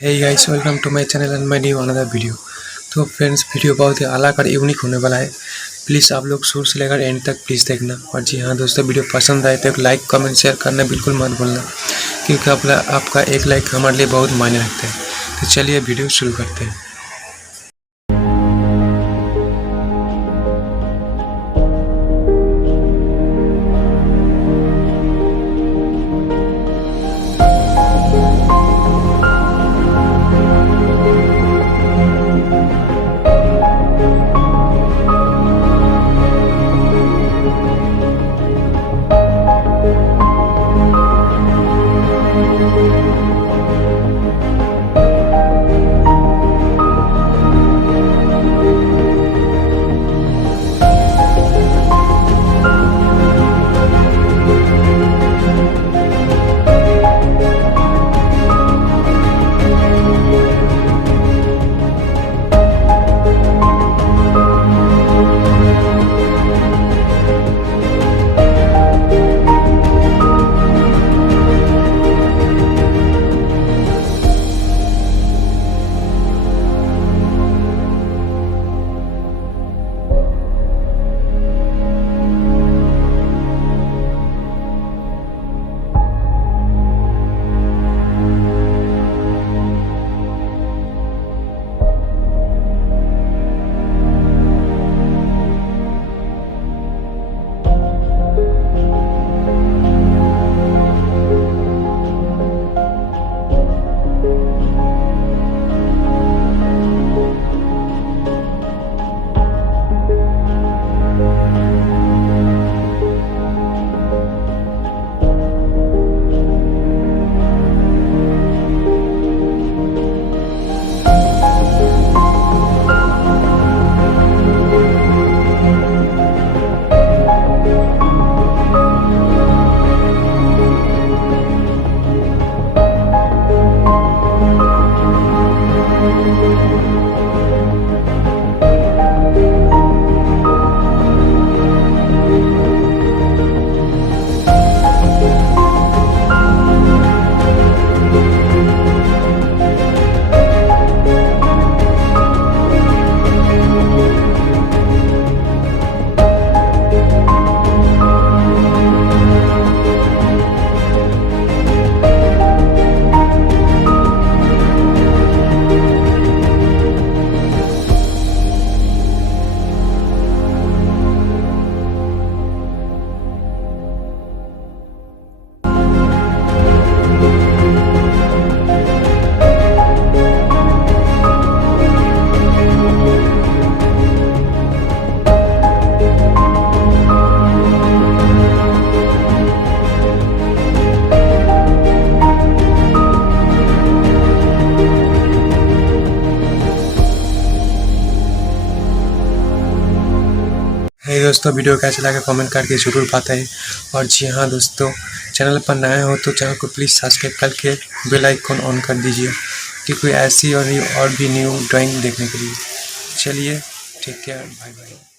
Hey guys, welcome to my channel and my new another video. तो friends, video बहुत ही अलग और यूनिक होने वाला है। प्लीज़ आप लोग शुरू से लेकर एंड तक प्लीज़ देखना। और जी हाँ दोस्तों, वीडियो पसंद आए तो एक लाइक कमेंट शेयर करना बिल्कुल मत भूलना, क्योंकि आपका एक लाइक हमारे लिए बहुत मायने रखता है। तो चलिए वीडियो शुरू करते हैं। हे दोस्तों, वीडियो कैसा लगा कमेंट करके ज़रूर बताएं। और जी हाँ दोस्तों, चैनल पर नए हो तो चैनल को प्लीज़ सब्सक्राइब करके बेल आइकन ऑन कर दीजिए, क्योंकि ऐसी और भी न्यू ड्राइंग देखने के लिए। चलिए, टेक केयर, बाय बाय।